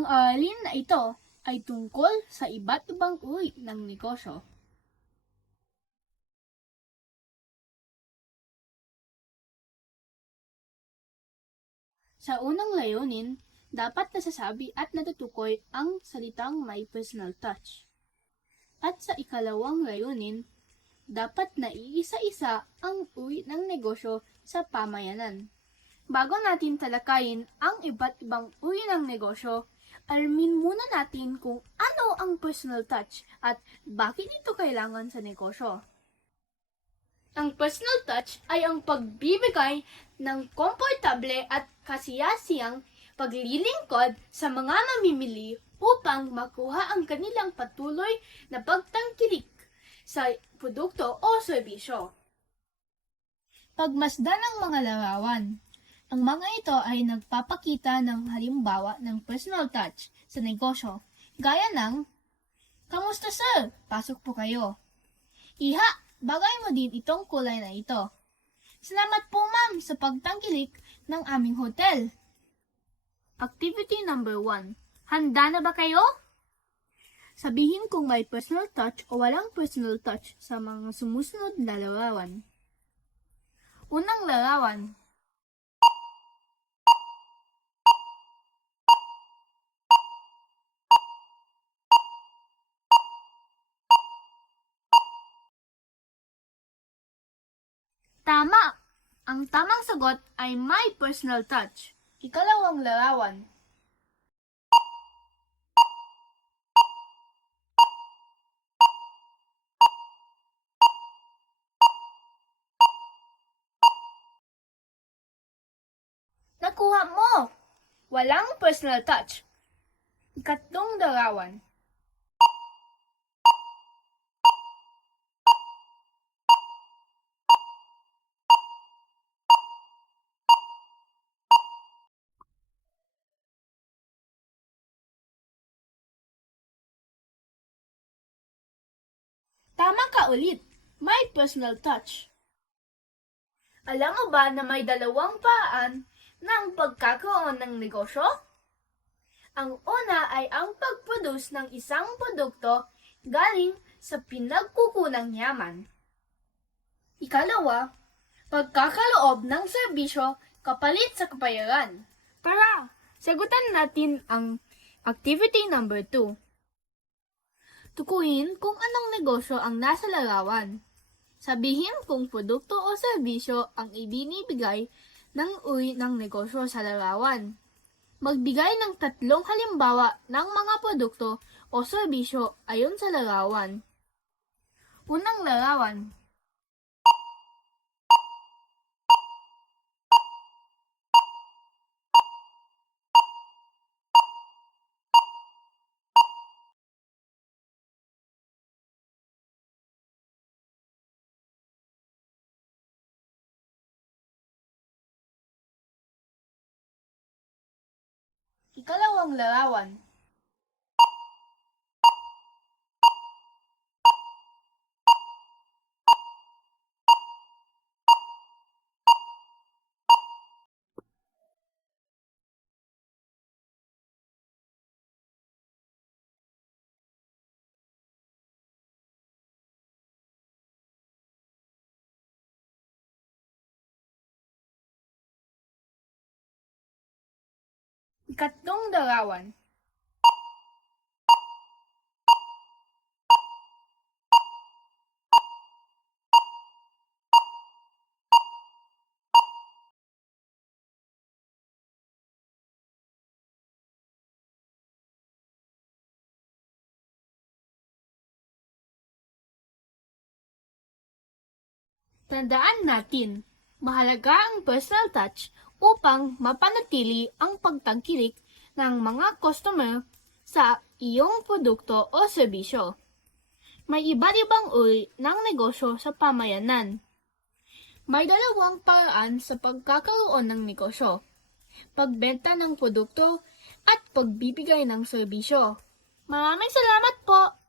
Ang aralin na ito ay tungkol sa iba't ibang uri ng negosyo. Sa unang layunin, dapat nasasabi at natutukoy ang salitang may personal touch. At sa ikalawang layunin, dapat na iisa-isa ang uri ng negosyo sa pamayanan. Bago natin talakayin ang iba't ibang uri ng negosyo, alamin muna natin kung ano ang personal touch at bakit ito kailangan sa negosyo. Ang personal touch ay ang pagbibigay ng komportable at kasiyasiyang paglilingkod sa mga mamimili upang makuha ang kanilang patuloy na pagtangkilik sa produkto o serbisyo. Pagmasdan ng mga larawan. Ang mga ito ay nagpapakita ng halimbawa ng personal touch sa negosyo, gaya ng Kamusta sir? Pasok po kayo. Iha, bagay mo din itong kulay na ito. Salamat po ma'am sa pagtangkilik ng aming hotel. Activity number 1. Handa na ba kayo? Sabihin kung may personal touch o walang personal touch sa mga sumusunod na larawan. Unang larawan. Tama! Ang tamang sagot ay may personal touch. Ikalawang larawan. Nakuha mo! Walang personal touch. Ikatlong larawan. Tama ka ulit. May personal touch. Alam mo ba na may dalawang paraan ng pagkakaroon ng negosyo? Ang una ay ang pag-produce ng isang produkto galing sa pinagkukunang yaman. Ikalawa, pagkakaloob ng serbisyo kapalit sa kapayaran. Tara, sagutan natin ang activity number 2. Tukuyin kung anong negosyo ang nasa larawan. Sabihin kung produkto o serbisyo ang ibinibigay ng uri ng negosyo sa larawan. Magbigay ng tatlong halimbawa ng mga produkto o serbisyo ayon sa larawan. Unang larawan. Ikalawang larawan. Ikatlong larawan. Tandaan natin, mahalaga ang personal touch upang mapanatili ang pagtangkilik ng mga customer sa iyong produkto o serbisyo. May iba't ibang uri ng negosyo sa pamayanan. May dalawang paraan sa pagkakaroon ng negosyo. Pagbenta ng produkto at pagbibigay ng serbisyo. Maraming salamat po!